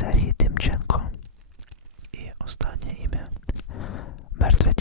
Сергій Тимченко. І останнє ім'я Мертве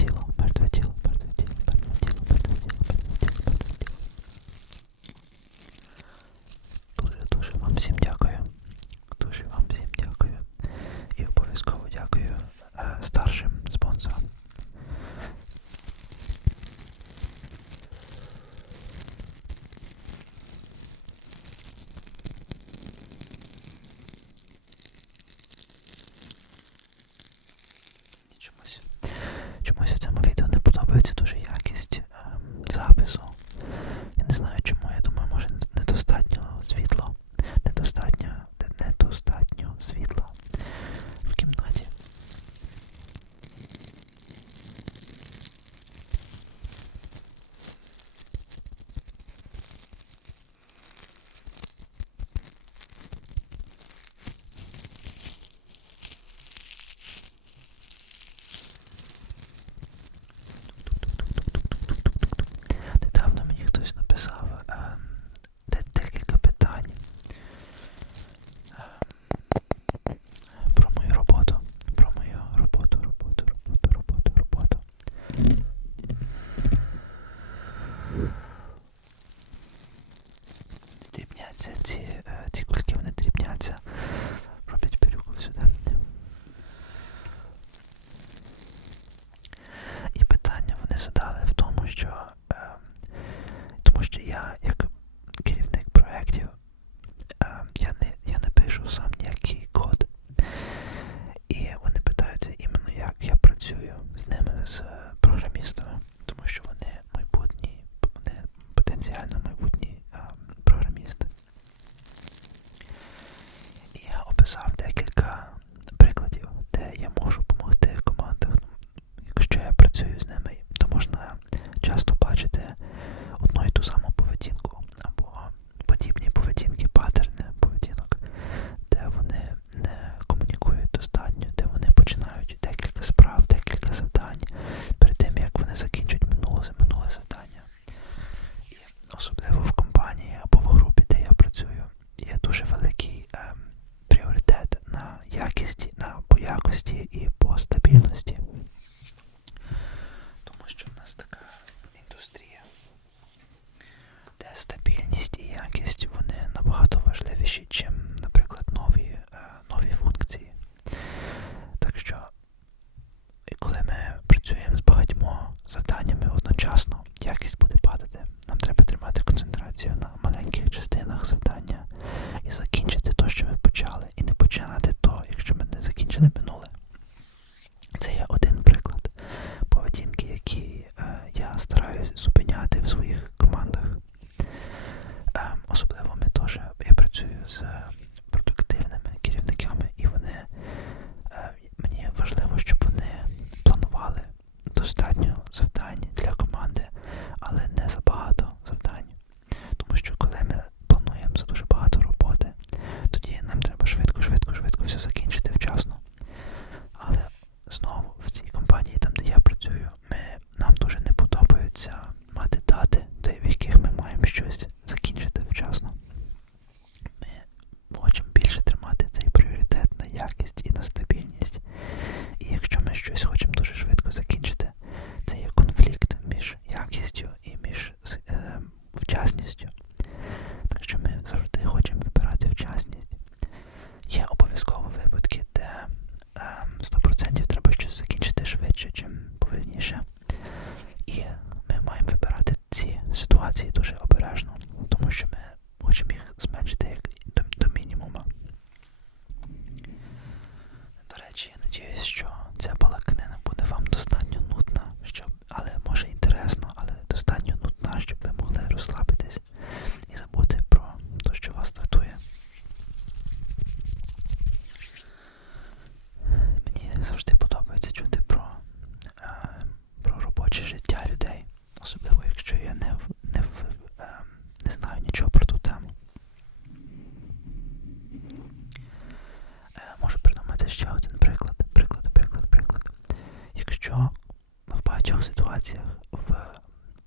багатьох ситуаціях в,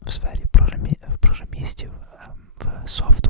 в сфері програмі, в програмістів, ем, в софт.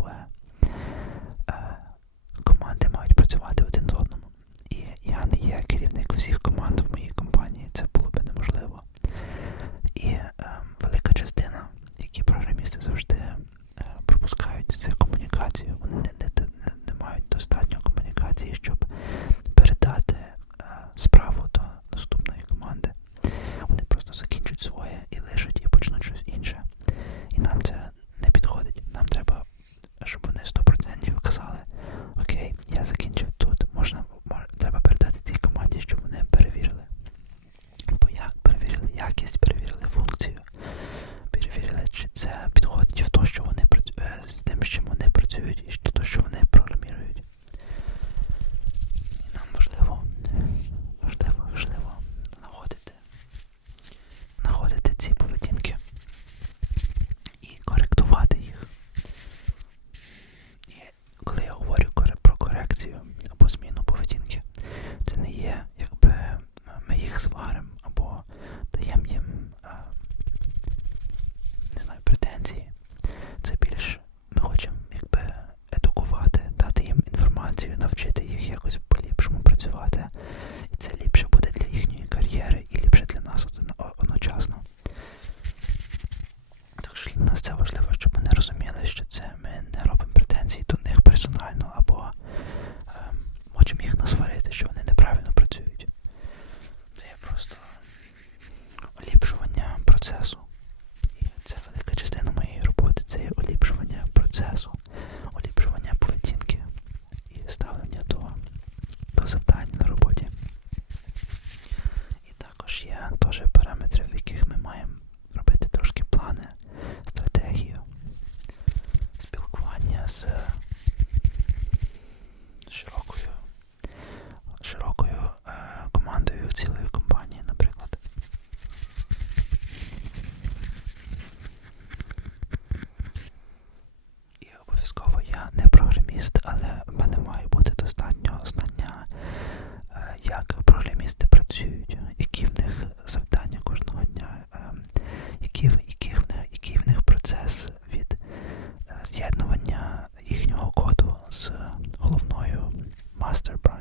master, bro.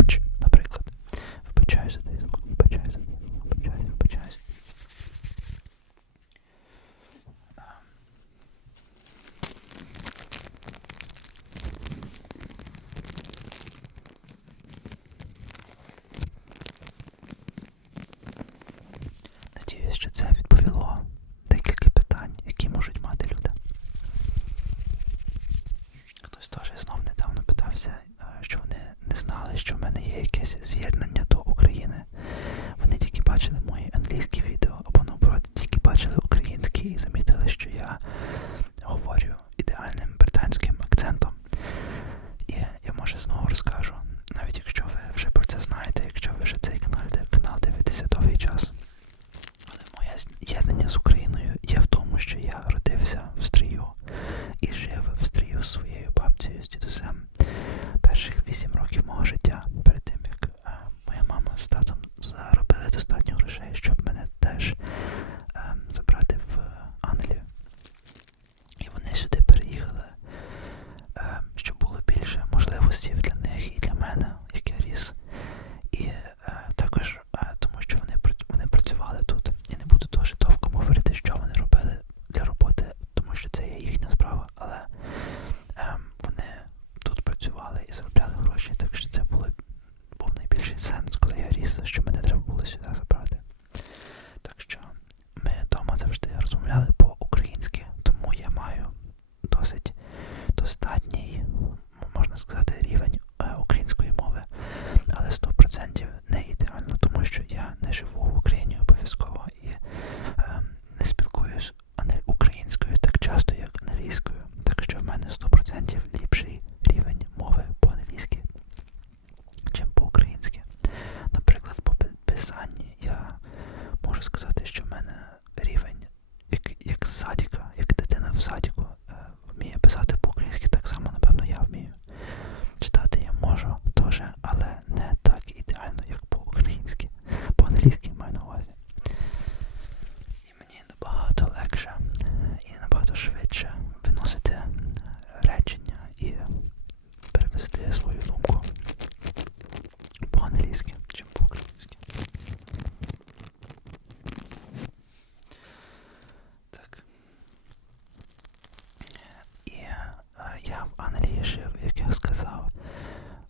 Як я сказав,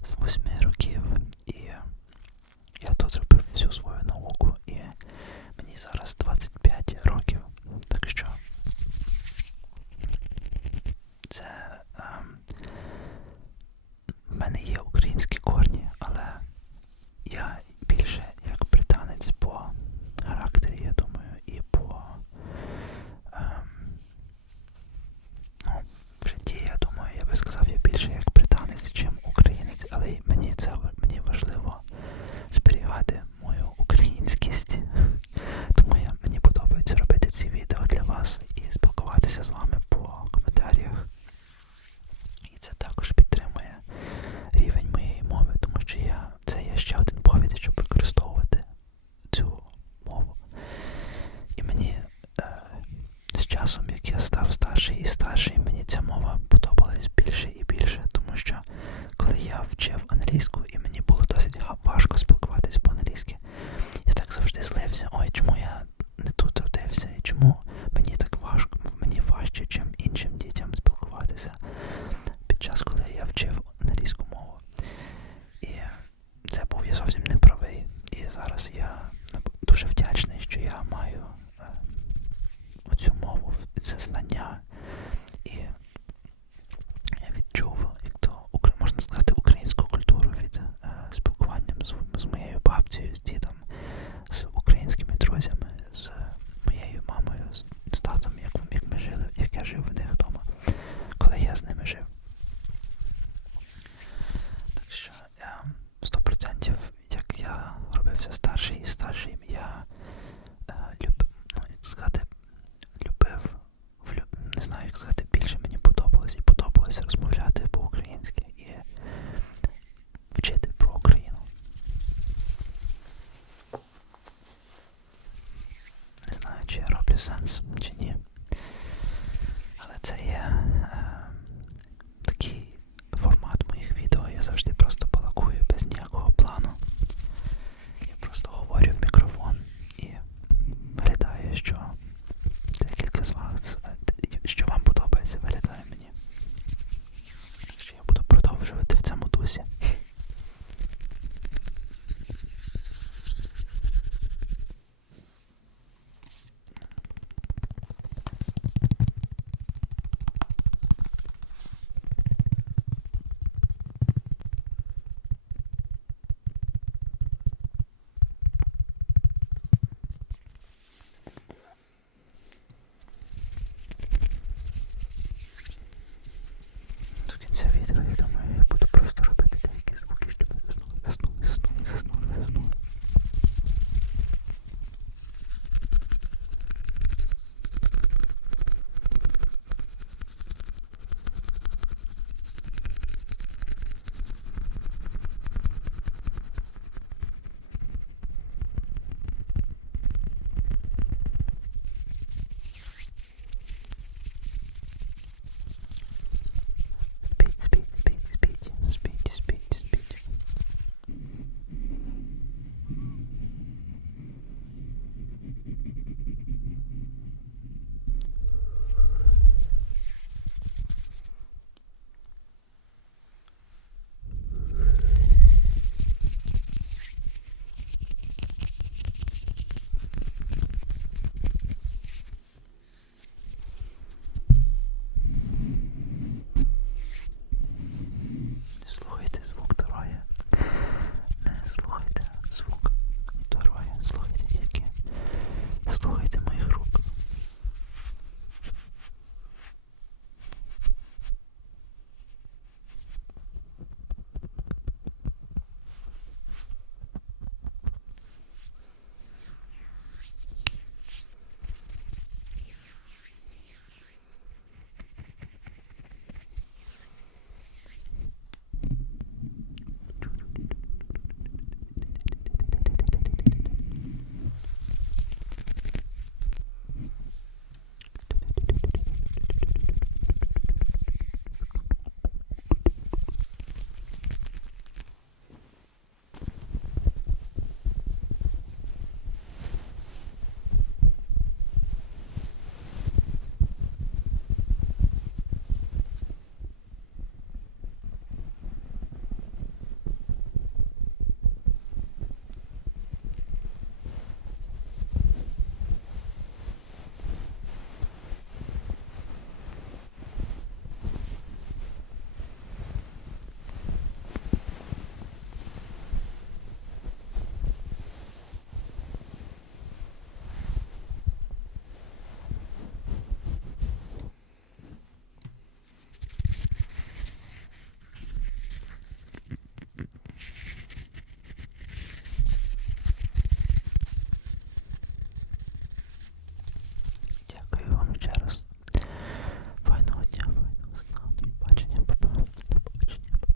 з 8